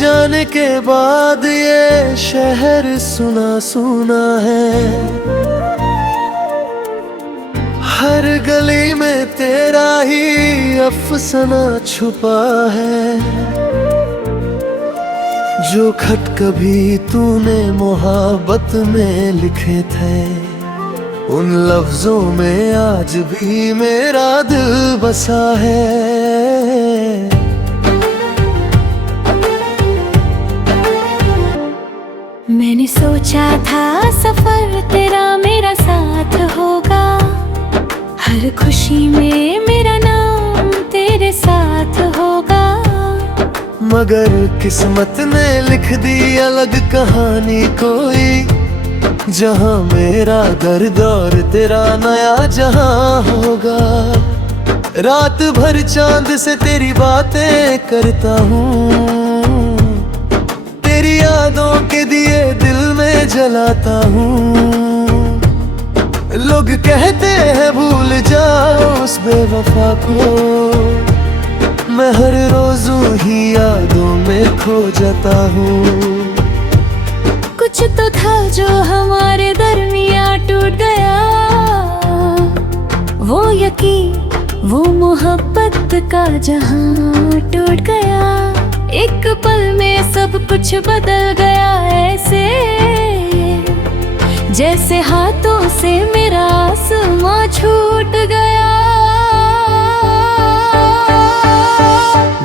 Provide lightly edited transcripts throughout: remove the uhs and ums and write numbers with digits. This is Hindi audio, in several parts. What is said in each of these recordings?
जाने के बाद ये शहर सुना सुना है। हर गली में तेरा ही अफसाना छुपा है। जो खत कभी तूने मोहब्बत में लिखे थे, उन लफ्जों में आज भी मेरा दिल बसा है। मैंने सोचा था सफर तेरा मेरा साथ होगा, हर खुशी में मेरा नाम तेरे साथ होगा। मगर किस्मत ने लिख दी अलग कहानी कोई, जहां मेरा दर्द और तेरा नया जहां होगा। रात भर चांद से तेरी बातें करता हूँ, तेरी यादों के दिए दिल में जलाता हूँ। लोग कहते हैं भूल जाओ उस बेवफा को, मैं हर रोज़ ही यादों में खो जाता हूँ। कुछ तो था जो हमारे दरमियाँ टूट गया, वो यकीन वो मोहब्बत का जहां टूट गया। एक पल में सब कुछ बदल गया ऐसे, जैसे हाथों से मेरा आसमां छूट गया।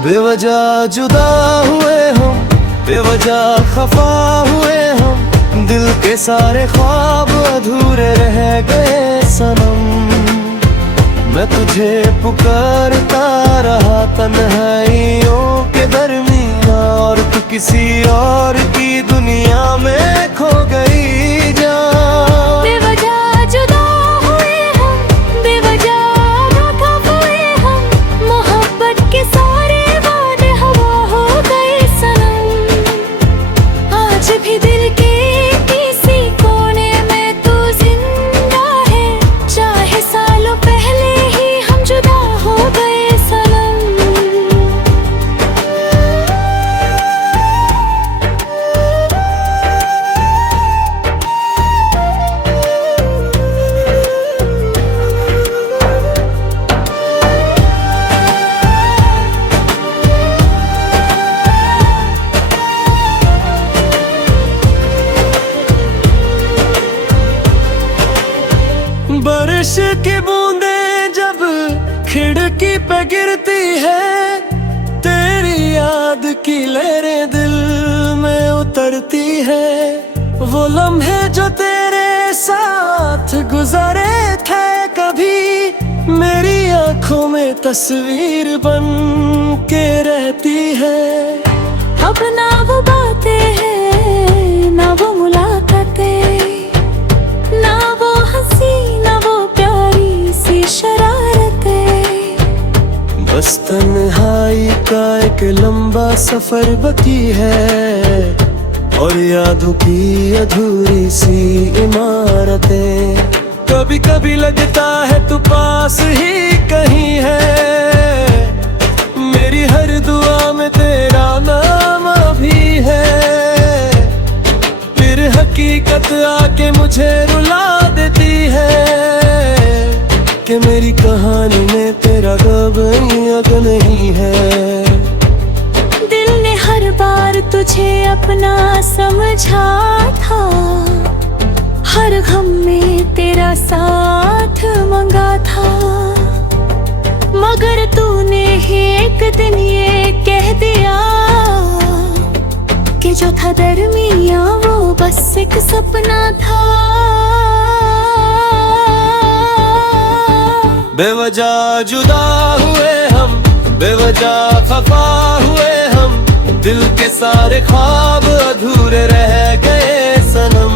बेवजह जुदा हुए हम, बेवजह खफा हुए हम, दिल के सारे ख्वाब अधूरे रह गए सनम। मैं तुझे पुकारता रहा तन्हाइयों के दरमियां, और तू किसी और की दुनिया में खो गई जान। बेवजह जुदा हुए हम, बेवजह खफा हुए हम, मोहब्बत के सारे वादे हवा हो गए सनम। आज भी दिल के किसी कोने में तू जिंदा है, चाहे सालों पहले ही हम जुदा हो गए सनम। बारिश की बूंदें जब खिड़की पे गिरती है, तेरी याद की लहरें दिल में उतरती है। वो लम्हे जो तेरे साथ गुजरे थे कभी, मेरी आंखों में तस्वीर बन के रहती है। अब ना वो बातें हैं, ना वो मुलाकातें, ना वो हंसी, ना वो प्यारी सी शरारतें। बस तन्हाई का एक लंबा सफर बाकी है, और यादों की अधूरी सी इमारतें। कभी कभी लगता है तू पास ही कहीं है, मेरी हर दुआ में तेरा नाम अभी है। फिर हकीकत आके मुझे रुला देती है, कि मेरी कहानी में तेरा गब नहीं है। दिल ने हर बार तुझे अपना समझा था, हर गम में तेरा साथ मांगा था। मगर तूने ही एक दिन ये कह दिया, कि जो था दरमियाँ वो बस एक सपना था। बेवजह जुदा हुए हम, बेवजह खफा हुए हम, दिल के सारे ख्वाब अधूरे रह गए सनम।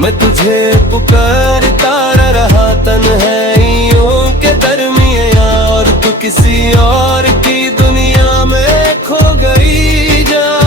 मैं तुझे पुकारता रहा तन्हाइयों के दरमियां, और तू किसी और की दुनिया में खो गई जान।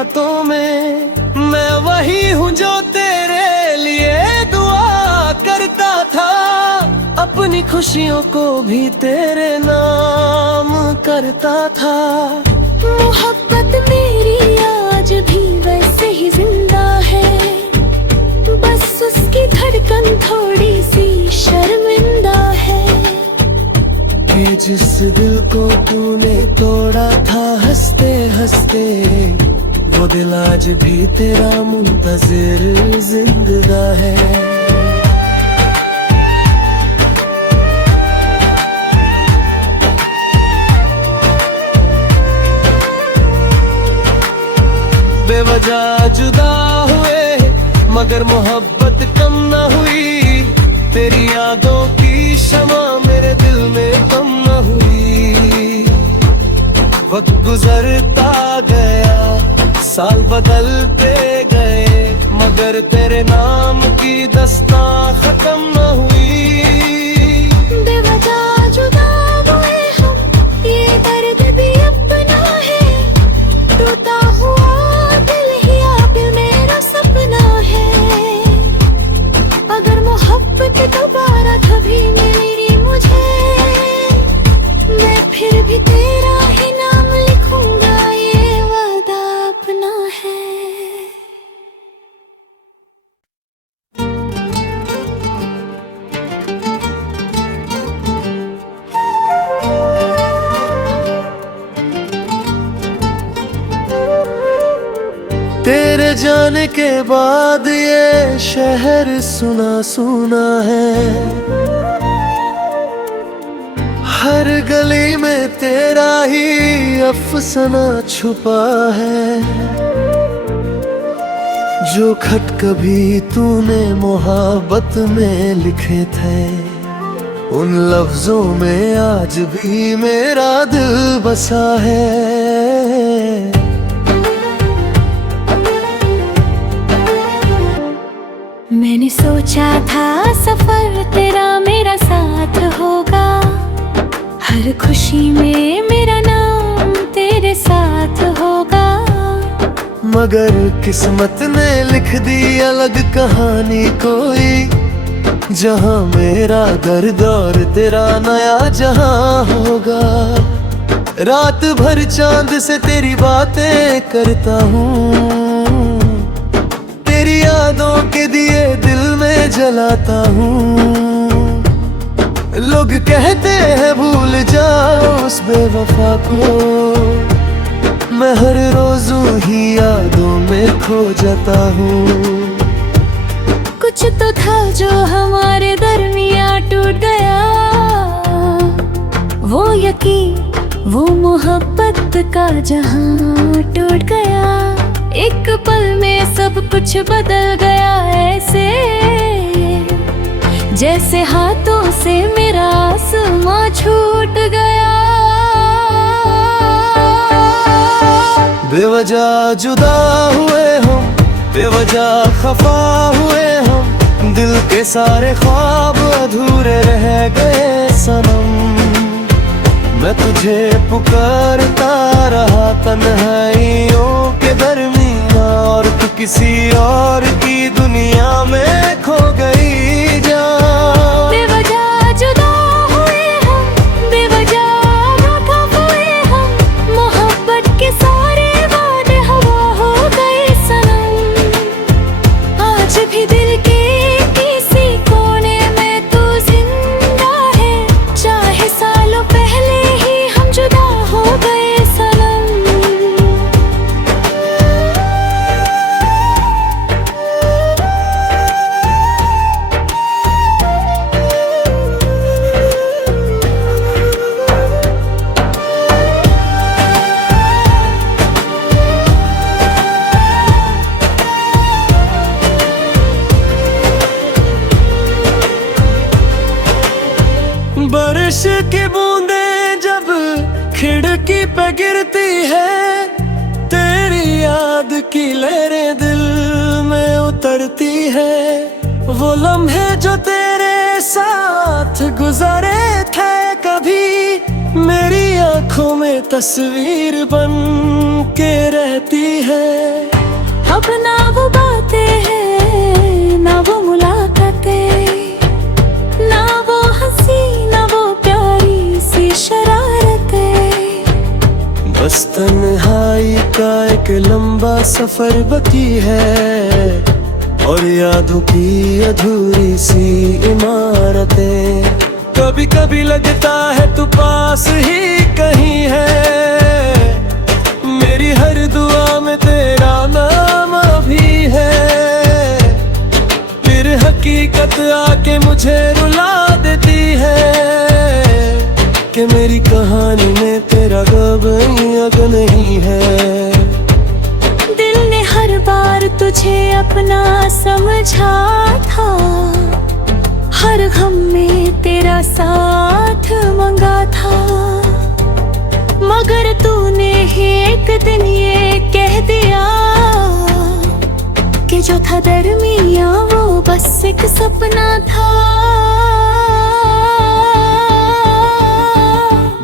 बातों में। मैं वही हूँ जो तेरे लिए दुआ करता था, अपनी खुशियों को भी तेरे नाम करता था। मोहब्बत मेरी आज भी वैसे ही जिंदा है, बस उसकी धड़कन थोड़ी सी शर्मिंदा है। कि जिस दिल को तूने तोड़ा था हंसते हंसते, वो दिल आज भी तेरा मुंतजिर जिंदा है। बेवजह जुदा हुए मगर मोहब्बत कम न हुई, तेरी यादों की शमा मेरे दिल में कम न हुई। वक्त गुजरता गया, साल बदलते गए, मगर तेरे नाम की दास्तां खत्म न हुई। बेवजह जुदा हुए हम, ये दर्द भी अपना है। टूटा हुआ दिल ही आखिर मेरा सपना है। अगर मोहब्बत दोबारा कभी मिली मुझे, मैं फिर भी तेरा ही नाम लिखूंगा, ये वादा अपना है। तेरे जाने के बाद ये शहर सुना सुना है, हर गली में तेरा ही अफसाना छुपा है। जो खत कभी तूने मोहब्बत में लिखे थे, उन लफ्जों में आज भी मेरा दिल बसा है। मैंने सोचा था सफर तेरा मेरा साथ होगा, हर खुशी में मेरा नाम तेरे साथ होगा। मगर किस्मत ने लिख दी अलग कहानी कोई, जहां मेरा दर्द और तेरा नया जहां होगा। रात भर चांद से तेरी बातें करता हूँ, तेरी यादों के दिए दिल में जलाता हूँ। लोग कहते हैं भूल जाओ उस बेवफा को, मैं हर रोज ही यादों में खो जाता हूँ। कुछ तो था जो हमारे दरमियां टूट गया, वो यकीन वो मोहब्बत का जहां टूट गया। एक पल में सब कुछ बदल गया, ऐसे जैसे हाथों से मेरा आसमां छूट गया। बेवजह जुदा हुए हम, बेवजह खफा हुए हम, दिल के सारे ख्वाब अधूरे रह गए सनम। मैं तुझे पुकारता रहा तन्हाइयों के दरमियां, और तू किसी और की दुनिया में खो गई जान। बेवजह जुदा हुए हम, बेवजह धोखा हुए हम, मोहब्बत के सारे वादे हवा हो गए सनम। आज भी दिल के किसी कोने में तू जिंदा है, चाहे सालों पहले ही हम जुदा हो गए सनम। बारिश की बूंदें जब खिड़की पे गिरती है, तेरी याद की लहरें दिल में उतरती है। वो लम्हे जो तेरे साथ गुजरे थे कभी मेरी आंखों आंखों में तस्वीर बन के रहती है। अब ना वो बातें हैं, ना वो मुलाकातें, ना वो हंसी, ना वो प्यारी सी शरारतें। बस तन्हाई का एक लंबा सफर बाकी है, और यादों की अधूरी सी इमारतें। कभी कभी लगता है तू पास ही कहीं है, मेरी हर दुआ में तेरा नाम भी है। फिर हकीकत आके मुझे रुला देती है, कि मेरी कहानी में तेरा गब नहीं है। दिल ने हर बार तुझे अपना समझा था, हर गम में तेरा साथ मांगा था। मगर तूने ही एक दिन ये कह दिया, कि जो था दरमिया वो बस एक सपना था।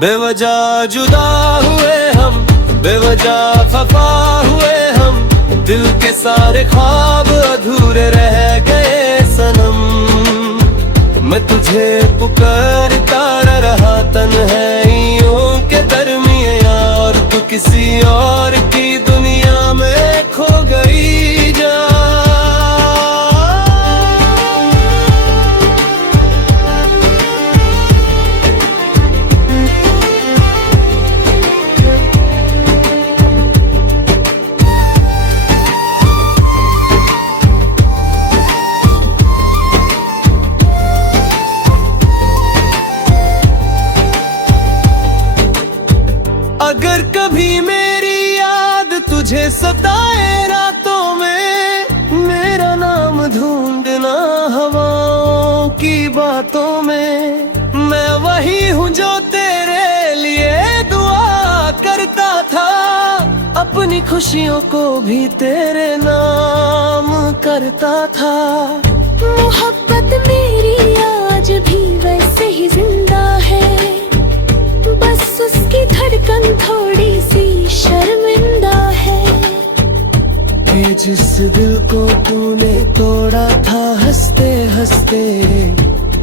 बेवजह जुदा हुए हम, बेवजह खफा हुए हम, दिल के सारे ख्वाब अधूरे रह गए सनम। मैं तुझे पुकारता रहा तन्हाइयों के दरमियां, और तू किसी और की दुनिया में खो गई जा। अगर कभी मेरी याद तुझे सताए रातों में, मेरा नाम ढूंढना हवाओं की बातों में। मैं वही हूँ जो तेरे लिए दुआ करता था, अपनी खुशियों को भी तेरे नाम करता था। मोहब्बत मेरी आज भी वैसे ही जिंदा है, बस उसकी धड़कन थोड़ी सी शर्मिंदा है। कि जिस दिल को तूने तोड़ा था हंसते हंसते,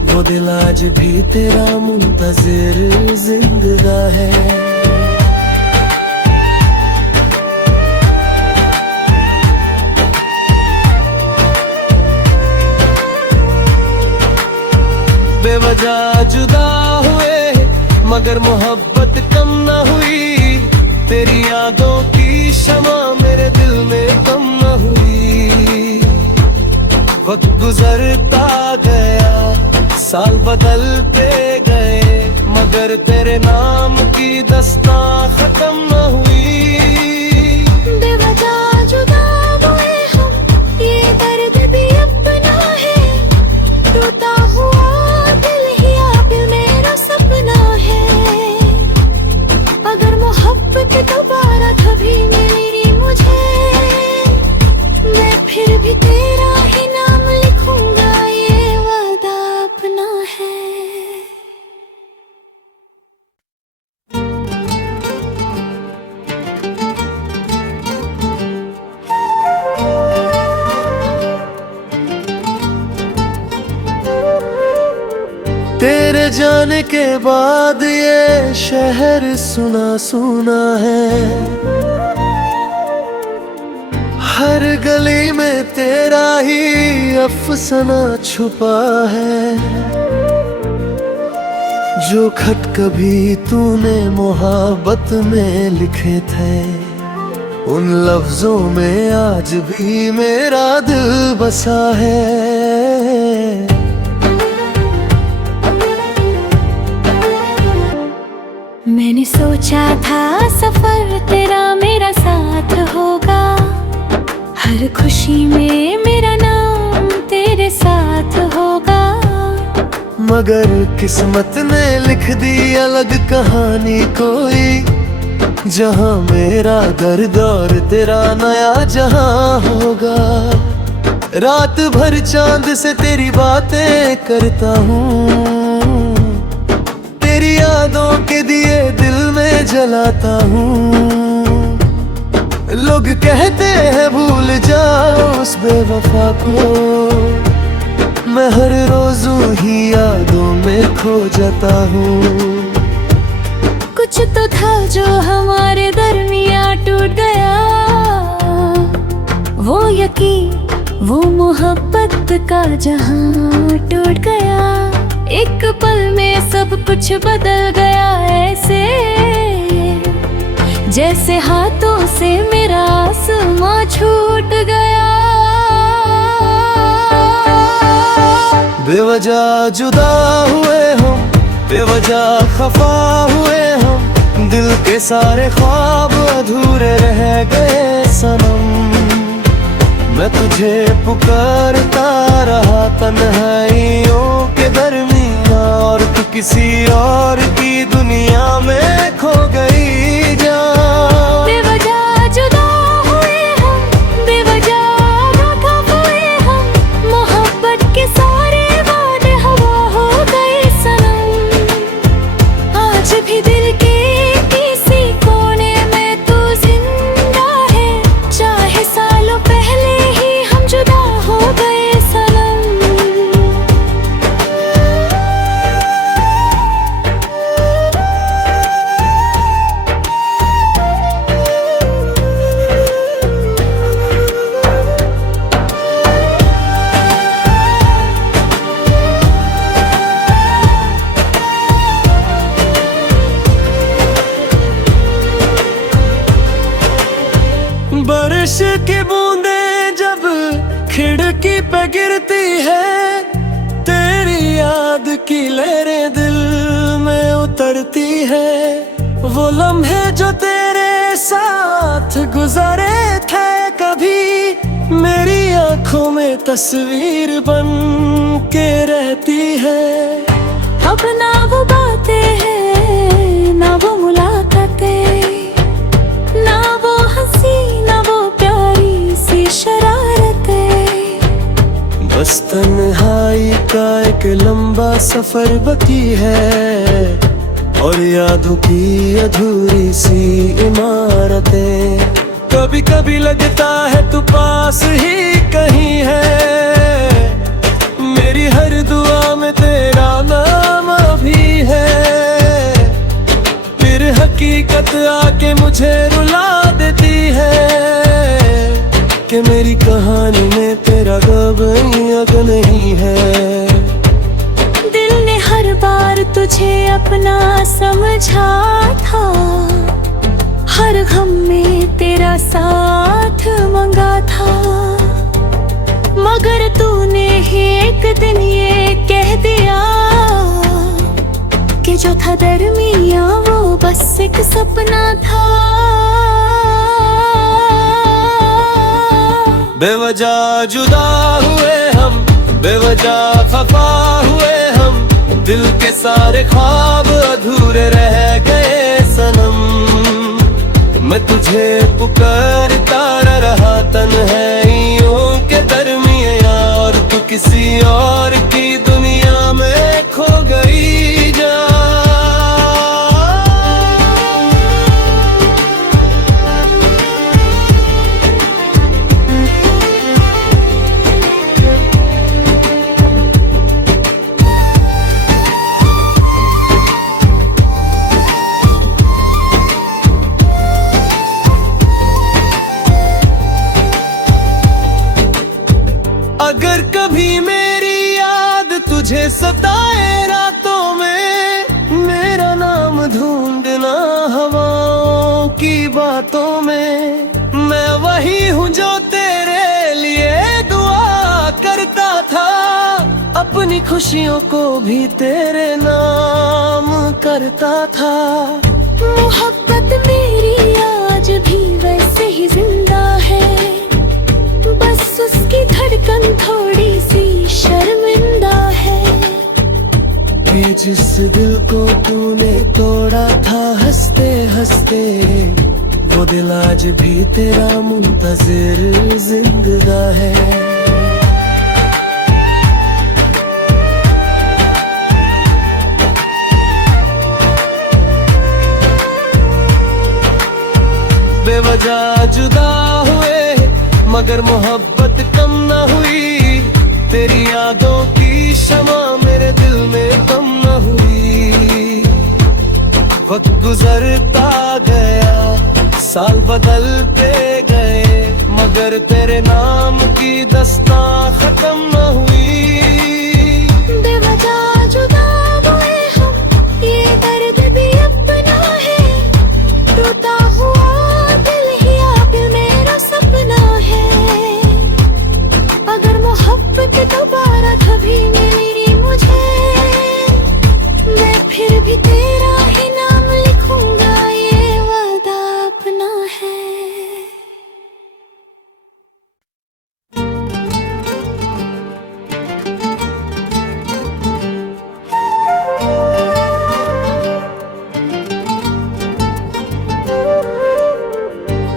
वो दिल आज भी तेरा मुंतजिर जिंदा है। बेवजह जुदा हुए, मगर मोहब्बत कम न हुई। तेरी यादों की शमा मेरे दिल में कम न हुई। वक्त गुजरता गया, साल बदलते गए, मगर तेरे नाम की दास्तां खत्म न हुई। बेवजह जुदा हुए हम, ये दर्द भी अपना है। टूटा हुआ दिल ही दिल मेरा सपना है। अगर मोहब्बत दोबारा कभी मिली मुझे, मैं फिर भी तेरा ही नाम लिखूंगा, ये वादा अपना है। तेरे जाने के बाद ये शहर सुना सुना है, हर गली में तेरा ही अफसाना छुपा है। जो खत कभी तूने मोहब्बत में लिखे थे, उन लफ्जों में आज भी मेरा दिल बसा है। मैंने सोचा था सफर तेरा मेरा साथ होगा, हर खुशी में मेरा नाम तेरे साथ होगा। मगर किस्मत ने लिख दी अलग कहानी कोई, जहां मेरा दर्द और तेरा नया जहां होगा। रात भर चांद से तेरी बातें करता हूँ, तेरी यादों के दिए दिल में जलाता हूँ। लोग कहते हैं भूल जाओ उस बेवफा को, मैं हर रोज़ ही यादों में खो जाता हूँ। कुछ तो था जो हमारे दरमियाँ टूट गया, वो यकीन वो मोहब्बत का जहां टूट गया। एक पल में सब कुछ बदल गया, ऐसे जैसे हाथों से मेरा आसमां छूट गया। बेवजह जुदा हुए हम, बेवजह खफा हुए हम, दिल के सारे ख्वाब अधूरे रह गए सनम। मैं तुझे पुकारता रहा तन्हाइयों के दरमियां, और तू किसी और की दुनिया में खो गई जान। बेवजह जुदा हुए हम, बेवजह धोखा हुए हम, मोहब्बत के सारे वादे हवा हो गए सनम। आज भी दिल के किसी कोने में तू जिंदा है, चाहे सालों पहले ही हम जुदा हो गए सनम। बारिश की बूंदें जब खिड़की पे गिरती है, तेरी याद की लहरें दिल में उतरती है। वो लम्हे जो तेरे साथ गुजरे थे कभी, मेरी आंखों में तस्वीर बन के रहती है। अब ना वो बातें हैं, ना वो मुलाकातें, ना वो हंसी, ना वो प्यारी सी शरारतें। बस तन्हाई का एक लंबा सफर बाकी है, और यादों की अधूरी सी इमारतें। कभी कभी लगता है तू पास ही कहीं है, मेरी हर दुआ में तेरा नाम अभी है। फिर हकीकत आके मुझे रुला देती है, कि मेरी कहानी में तेरा अब नहीं है। दिल ने हर बार तुझे अपना समझा था, हर गम में तेरा साथ मांगा था। मगर तूने ही एक दिन ये कह दिया, कि जो था दरमियां वो बस एक सपना था। बेवजह जुदा हुए हम, बेवजह खफा हुए हम, दिल के सारे ख्वाब अधूरे रह गए सनम। मैं तुझे पुकारता रहा तन्हाइयों के दरमियां, और तू किसी और की दुनिया में खो गई जान। अगर कभी मेरी याद तुझे सताए रातों में, मेरा नाम ढूंढना हवाओं की बातों में। मैं वही हूँ जो तेरे लिए दुआ करता था, अपनी खुशियों को भी तेरे नाम करता था। मोहब्बत मेरी आज भी वैसे ही जिंदा है, बस उसकी धड़कन थोड़ी सी शर्मिंदा है। कि जिस दिल को तूने तोड़ा था हंसते हंसते, वो दिल आज भी तेरा मुंतजिर जिंदा है। बेवजह जुदा हुए मगर मोहब्बत कम न हुई, तेरी यादों की शमा मेरे दिल में कम न हुई। वक्त गुजरता गया, साल बदलते गए, मगर तेरे नाम की दास्तां खत्म न हुई। बेवजह जुदा हुए हम, ये दर्द भी अपना है, टूटा हुआ दिल ही आखिर मेरा सपना है। अगर मोहब्बत दोबारा कभी मिली मुझे, मैं फिर भी तेरा ही नाम लिखूंगा, ये वादा अपना है।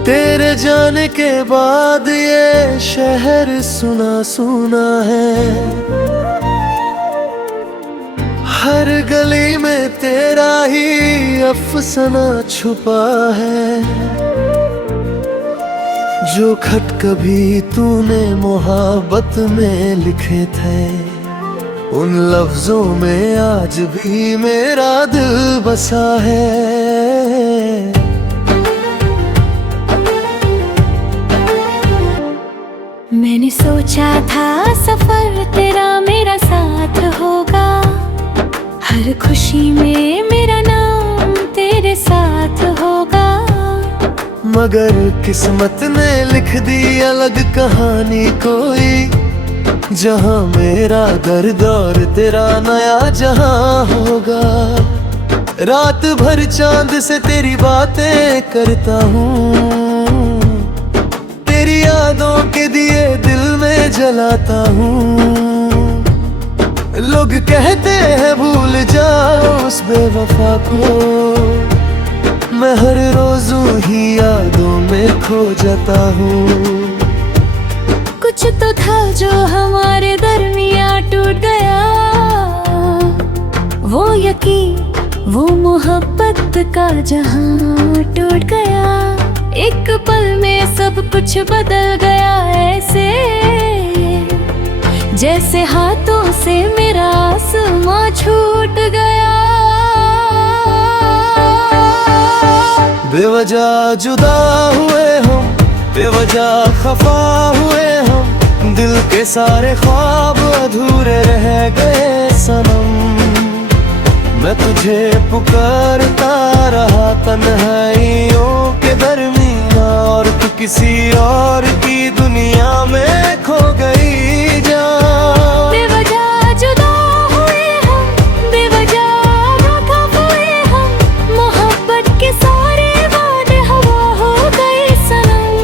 तेरे जाने के बाद ये शहर सुना सुना है, हर गली में तेरा ही अफसाना छुपा है। जो खत कभी तूने मोहब्बत में लिखे थे, उन लफ्जों में आज भी मेरा दिल बसा है। मैंने सोचा था सफर तेरा मेरा साथ होगा, हर खुशी में मेरा नाम तेरे साथ होगा। मगर किस्मत ने लिख दी अलग कहानी कोई, जहां मेरा दर्द और तेरा नया जहां होगा। रात भर चांद से तेरी बातें करता हूँ, तेरी यादों के दिए दिल में जलाता हूँ। लोग कहते हैं भूल जाओ उस बेवफा को, मैं हर रोज़ ही यादों में खो जाता हूँ। कुछ तो था जो हमारे दरमियाँ टूट गया, वो यकीन वो मोहब्बत का जहां टूट गया। एक पल में सब कुछ बदल गया, ऐसे जैसे हाथों से मेरा आसमां छूट गया। बेवजह जुदा हुए हम, बेवजह खफा हुए हम, दिल के सारे ख्वाब अधूरे रह गए सनम। मैं तुझे पुकारता रहा तन्हाइयों के दरमियां, और तू किसी और की दुनिया में खो गई जान। बेवजह जुदा हुए हम, बेवजह धोखा हुए हम, मोहब्बत के सारे वादे हवा हो गए सनम।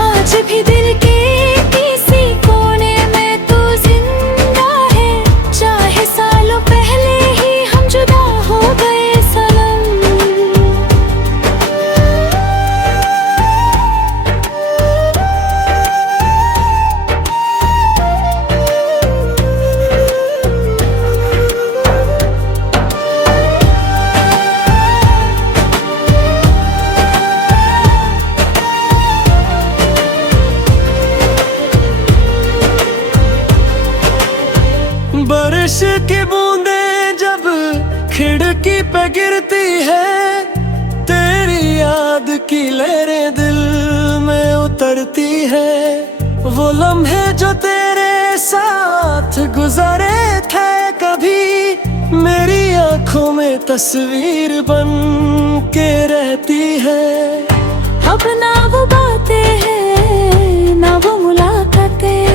आज भी दिल के किसी कोने में तू जिंदा है, चाहे सालों पहले ही हम जुदा हो गए सनम। बारिश की बूंदें जब खिड़की पे गिरती है, तेरी याद की लहरें दिल में उतरती है। वो लम्हे जो तेरे साथ गुजरे थे कभी, मेरी आंखों में तस्वीर बन के रहती है। अब ना वो बातें हैं, ना वो मुलाकातें,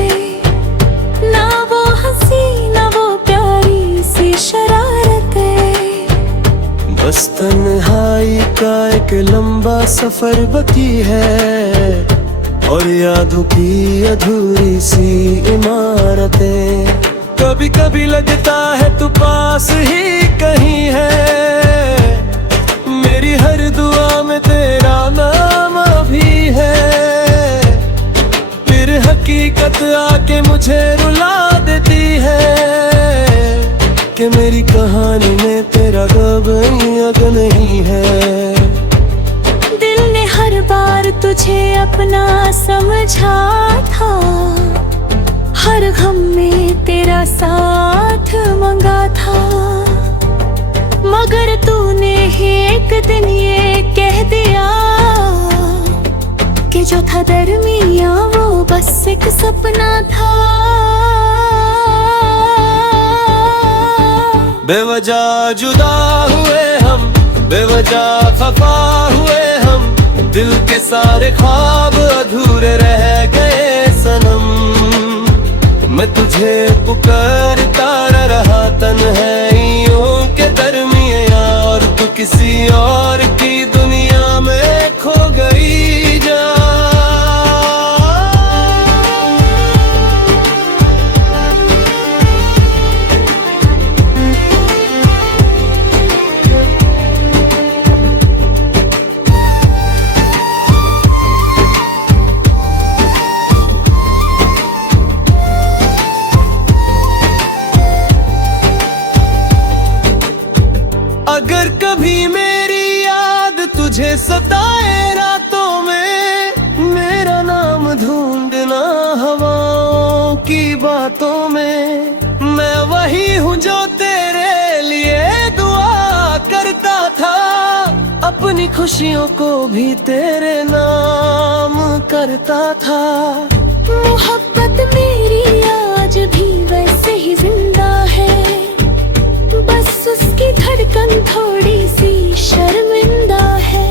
ना वो हंसी, ना वो प्यारी सी शरारतें। बस तन्हाई का एक लंबा सफर बाकी है, और यादों की अधूरी सी इमारतें। कभी कभी लगता है तू पास ही कहीं है, मेरी हर दुआ में तेरा नाम अभी है। फिर हकीकत आके मुझे रुला देती है, कि मेरी कहानी में तेरा गब नहीं है। दिल ने और तुझे अपना समझा था, हर गम में तेरा साथ मंगा था। मगर तूने ही एक दिन ये कह दिया कि जो था दरमिया वो बस एक सपना था। बेवजह जुदा हुए हम, बेवजह खफा हुए हम, दिल के सारे ख्वाब अधूरे रह गए सनम। मैं तुझे पुकारता रहा तन्हाइयों के दरमिया, और तू किसी और की दुनिया में खो गई जा। अगर कभी मेरी याद तुझे सताए रातों में, मेरा नाम ढूंढना हवाओं की बातों में। मैं वही हूँ जो तेरे लिए दुआ करता था, अपनी खुशियों को भी तेरे नाम करता था। मोहब्बत मेरी आज भी वैसे ही जिंदा है, बस उसकी धड़कन थोड़ी सी शर्मिंदा है।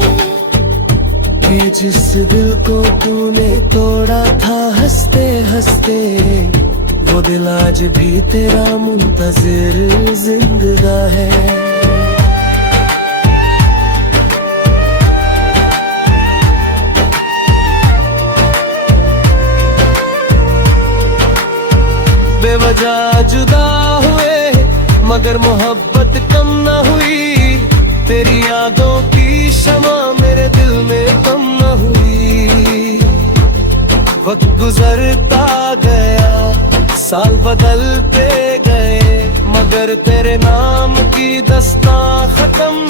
कि जिस दिल को तूने तोड़ा था हंसते हंसते, वो दिल आज भी तेरा मुंतजिर जिंदा है। बेवजह जुदा हुए मगर मोहब्बत कम न हुई, तेरी यादों की शमा मेरे दिल में कम न हुई। वक्त गुजरता गया, साल बदलते गए, मगर तेरे नाम की दास्तां खत्म